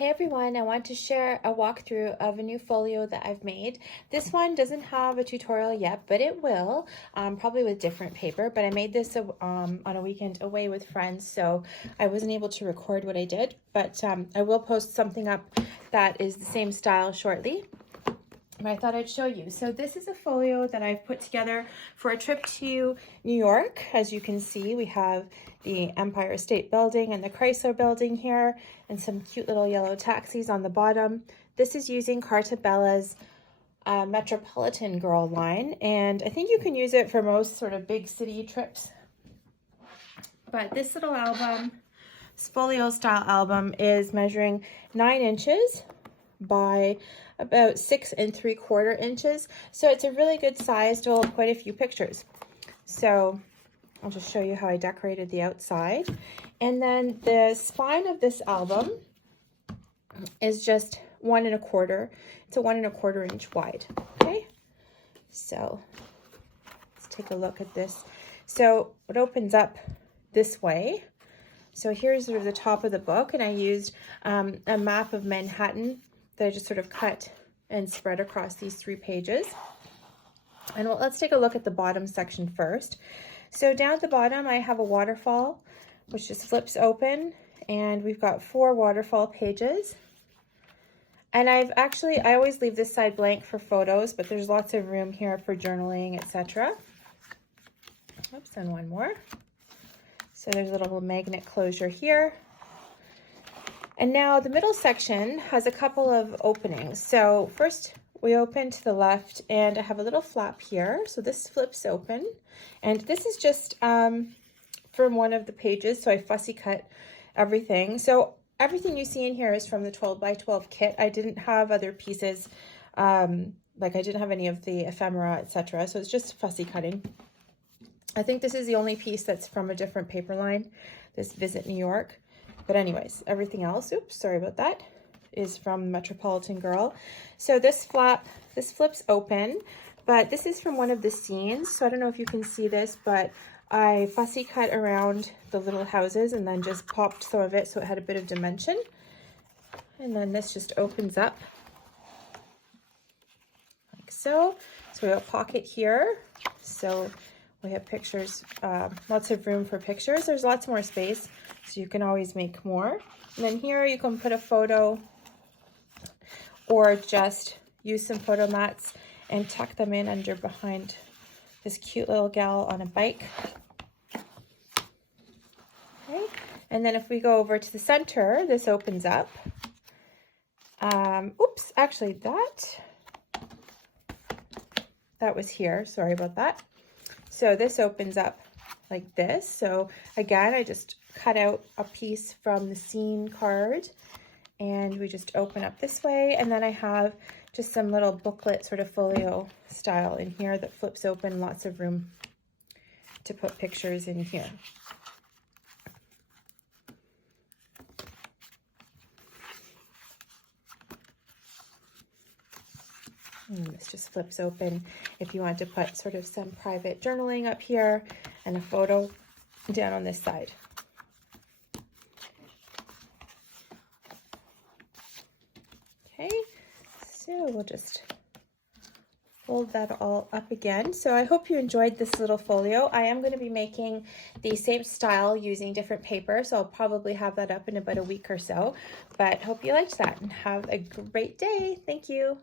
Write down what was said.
Hey everyone, I want to share a walkthrough of a new folio that I've made. This one doesn't have a tutorial yet, but it will, probably with different paper. But I made this on a weekend away with friends, so I wasn't able to record what I did. But I will post something up that is the same style shortly. But I thought I'd show you. So this is a folio that I've put together for a trip to New York. As you can see, we have the Empire State Building and the Chrysler Building here, and some cute little yellow taxis on the bottom. This is using Carta Bella's Metropolitan Girl line, and I think you can use it for most sort of big city trips. But this little album, this folio style album, is measuring 9 inches by about 6 3/4 inches. So it's a really good size to hold quite a few pictures. So I'll just show you how I decorated the outside. And then the spine of this album is just 1 1/4. It's a 1 1/4 inch wide. Okay, so let's take a look at this. So it opens up this way. So here's sort of the top of the book, and I used a map of Manhattan that I just sort of cut and spread across these 3 pages. And let's take a look at the bottom section first. So down at the bottom, I have a waterfall, which just flips open, and we've got 4 waterfall pages. And I always leave this side blank for photos, but there's lots of room here for journaling, etc. Oops, and one more. So there's a little magnet closure here. And now the middle section has a couple of openings. So first we open to the left, and I have a little flap here. So this flips open, and this is just from one of the pages. So I fussy cut everything. So everything you see in here is from the 12 by 12 kit. I didn't have other pieces, like I didn't have any of the ephemera, etc. So it's just fussy cutting. I think this is the only piece that's from a different paper line, this Visit New York. But anyways, everything else, oops, sorry about that, is from Metropolitan Girl. So this flap, this flips open, but this is from one of the scenes. So I don't know if you can see this, but I fussy cut around the little houses and then just popped some of it so it had a bit of dimension. And then this just opens up like so. So we have a pocket here. So we have pictures, lots of room for pictures. There's lots more space, so you can always make more. And then here you can put a photo, or just use some photo mats and tuck them in under behind this cute little gal on a bike. Okay, and then if we go over to the center, this opens up. Oops, actually that was here, sorry about that. So this opens up like this. So again, I just cut out a piece from the scene card, and we just open up this way. And then I have just some little booklet sort of folio style in here that flips open, lots of room to put pictures in here. And this just flips open if you want to put sort of some private journaling up here and a photo down on this side. Okay, so we'll just fold that all up again. So I hope you enjoyed this little folio. I am going to be making the same style using different paper, so I'll probably have that up in about a week or so. But hope you liked that, and have a great day. Thank you.